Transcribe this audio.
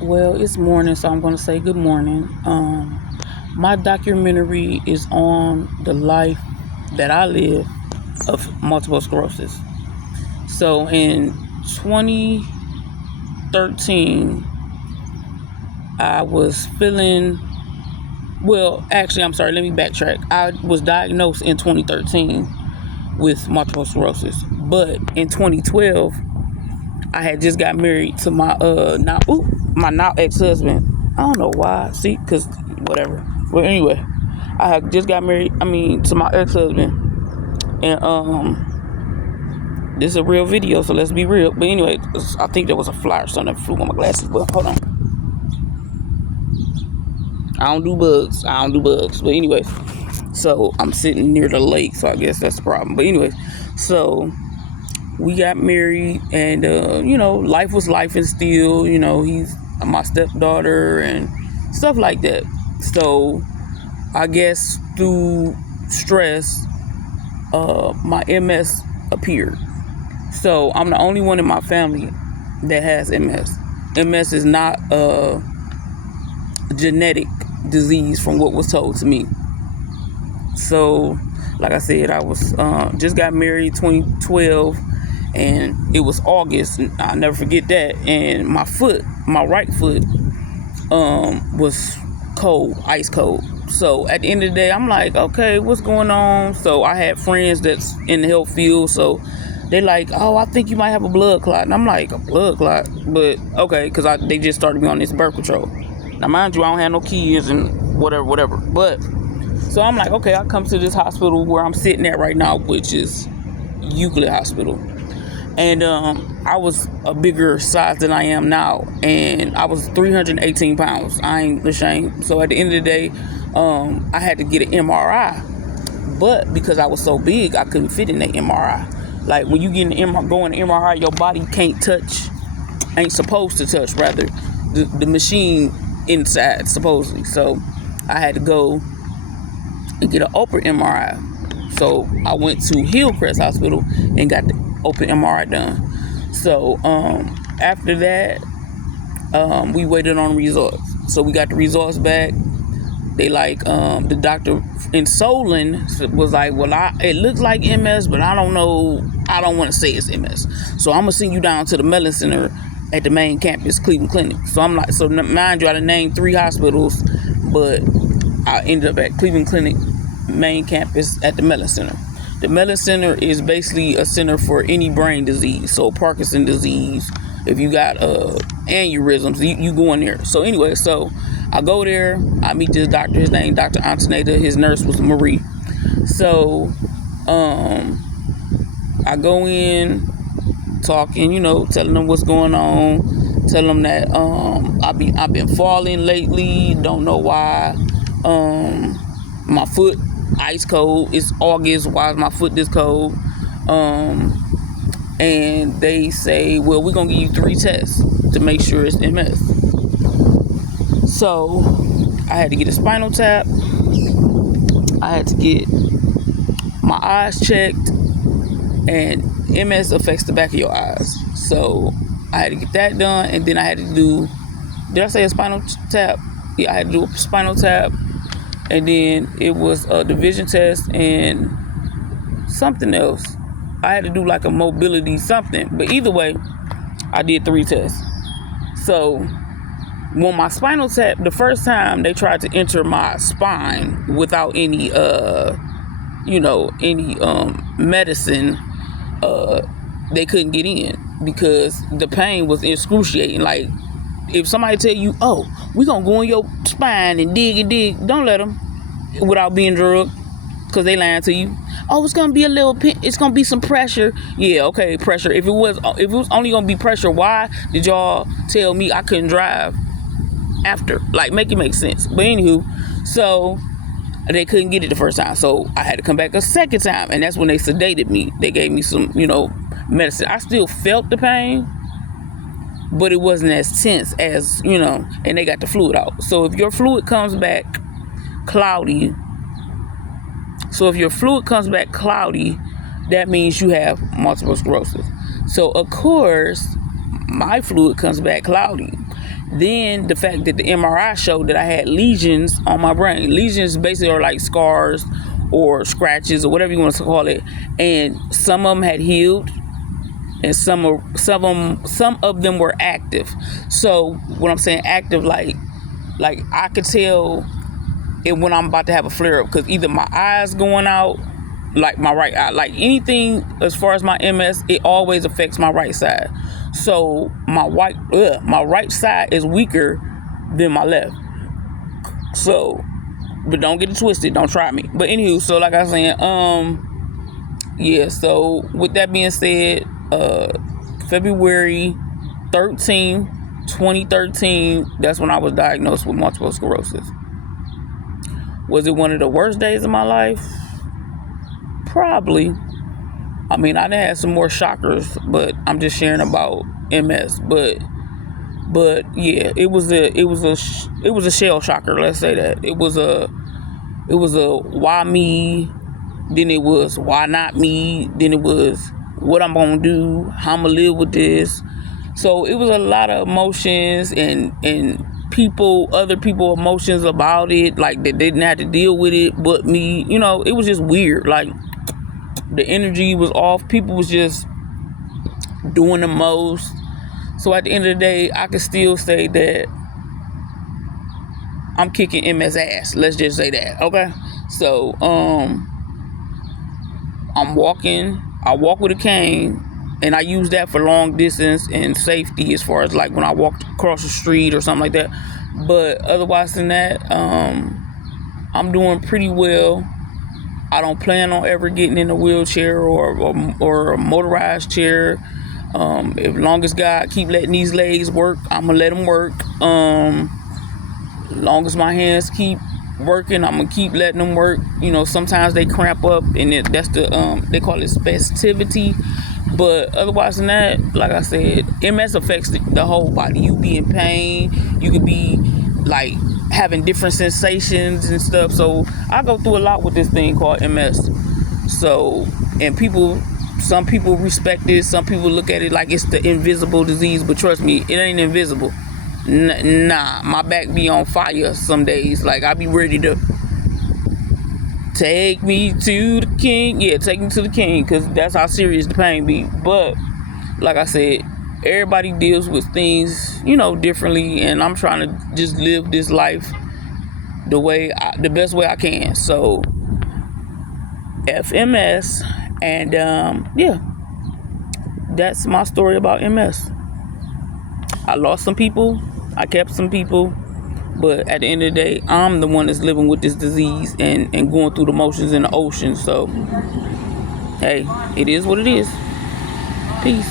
Well, it's morning, so I'm going to say good morning. My documentary is on the life that I live of multiple sclerosis. So in 2013, I was feeling, well, actually, I'm sorry, let me backtrack. I was diagnosed in 2013 with multiple sclerosis, but in 2012, I had just got married to my now ex-husband. I don't know why. See, cause whatever. But anyway, I had just got married. To my ex-husband, and this is a real video, so let's be real. But anyway, I think there was a fly or something that flew on my glasses. But hold on, I don't do bugs. But anyway, so I'm sitting near the lake, so I guess that's the problem. But anyway, so we got married, and life was life, and still, he's my stepdaughter and stuff like that. So I guess through stress, my MS appeared. So I'm the only one in my family that has MS. MS is not a genetic disease from what was told to me. So like I said, I was just got married 2012, and it was August. I'll never forget that. And my right foot, was cold, ice cold. So at the end of the day, I'm like, okay, what's going on? So I had friends that's in the health field, so they like, oh, I think you might have a blood clot. And I'm like, a blood clot? But okay, because they just started me on this birth control. Now, mind you, I don't have no kids and whatever. But so I'm like, okay, I come to this hospital where I'm sitting at right now, which is Euclid Hospital. And I was a bigger size than I am now, and I was 318 pounds. I ain't ashamed. So at the end of the day, I had to get an MRI, but because I was so big, I couldn't fit in that MRI. Like when you get going to MRI, your body ain't supposed to touch, rather, the machine inside, supposedly. So I had to go and get an open MRI. So I went to Hillcrest Hospital and got the open MRI done. So after that, we waited on results. So we got the results back. They the doctor in Solon was like, well, it looks like MS, but I don't know. I don't want to say it's MS. So I'm gonna send you down to the Mellon Center at the main campus, Cleveland Clinic. So I'm like, so mind you, I named 3 hospitals, but I ended up at Cleveland Clinic main campus at the Mellon Center. The Mellon Center is basically a center for any brain disease. So Parkinson's disease, if you got aneurysms, you go in there. So anyway, so I go there, I meet this doctor, his name Dr. Antoneta, his nurse was Marie. So I go in, talking, telling them what's going on, telling them that I've been falling lately, don't know why. My foot ice cold. It's August. Why is my foot this cold? And they say, well, we're gonna give you 3 tests to make sure it's MS. So I had to get a spinal tap. I had to get my eyes checked, and MS affects the back of your eyes. So I had to get that done, and then I had to do, did I say a spinal tap? Yeah, I had to do a spinal tap, and then it was a division test and something else. I had to do like a mobility something, but either way, I did 3 tests. So when my spinal tap, the first time they tried to enter my spine without any medicine, they couldn't get in because the pain was excruciating. Like, if somebody tell you, oh, we're gonna go in your spine and dig, don't let them without being drugged, because they lying to you. Oh, it's gonna be it's gonna be some pressure. Yeah, okay, pressure. If it was only gonna be pressure, why did y'all tell me I couldn't drive after? Like, make it make sense. But anywho, so they couldn't get it the first time, so I had to come back a second time, and that's when they sedated me. They gave me some, medicine. I still felt the pain, but it wasn't as tense as, and they got the fluid out. So if your fluid comes back cloudy, that means you have multiple sclerosis. So of course, my fluid comes back cloudy. Then the fact that the MRI showed that I had lesions on my brain. Lesions basically are like scars or scratches or whatever you want to call it, and some of them had healed, and some of them were active. So when I'm saying active, like I could tell it when I'm about to have a flare up, because either my eyes going out, like my right eye, like anything as far as my MS, it always affects my right side. So my right side is weaker than my left. So, but don't get it twisted. Don't try me. But anywho, so like I was saying, yeah. So with that being said, February 13, 2013, that's when I was diagnosed with multiple sclerosis. Was it one of the worst days of my life? Probably. I mean, I done had some more shockers, but I'm just sharing about MS. But yeah, it was a shell shocker. Let's say that it was a why me, then it was why not me, then it was what I'm gonna do, how I'm gonna live with this. So it was a lot of emotions and other people emotions about it, like they didn't have to deal with it, but me. It was just weird. Like the energy was off. People was just doing the most. So at the end of the day, I could still say that I'm kicking MS ass. Let's just say that. Okay. So I'm walking. I walk with a cane, and I use that for long distance and safety, as far as like when I walk across the street or something like that. But otherwise than that, I'm doing pretty well. I don't plan on ever getting in a wheelchair or a motorized chair. As long as God keep letting these legs work, I'm gonna let them work. As long as my hands keep working, I'm gonna keep letting them work. Sometimes they cramp up, and that's they call it spasticity. But otherwise than that, like I said, MS affects the whole body. You be in pain. You could be like having different sensations and stuff. So I go through a lot with this thing called MS. So, and some people respect it. Some people look at it like it's the invisible disease. But trust me, it ain't invisible. Nah, my back be on fire some days. Like I be ready to take me to the king. Yeah, take me to the king, because that's how serious the pain be. But like I said, everybody deals with things, differently, and I'm trying to just live this life the best way I can. So FMS, and yeah, that's my story about MS. I lost some people, I kept some people, but at the end of the day, I'm the one that's living with this disease and going through the motions in the ocean. So hey, it is what it is. Peace.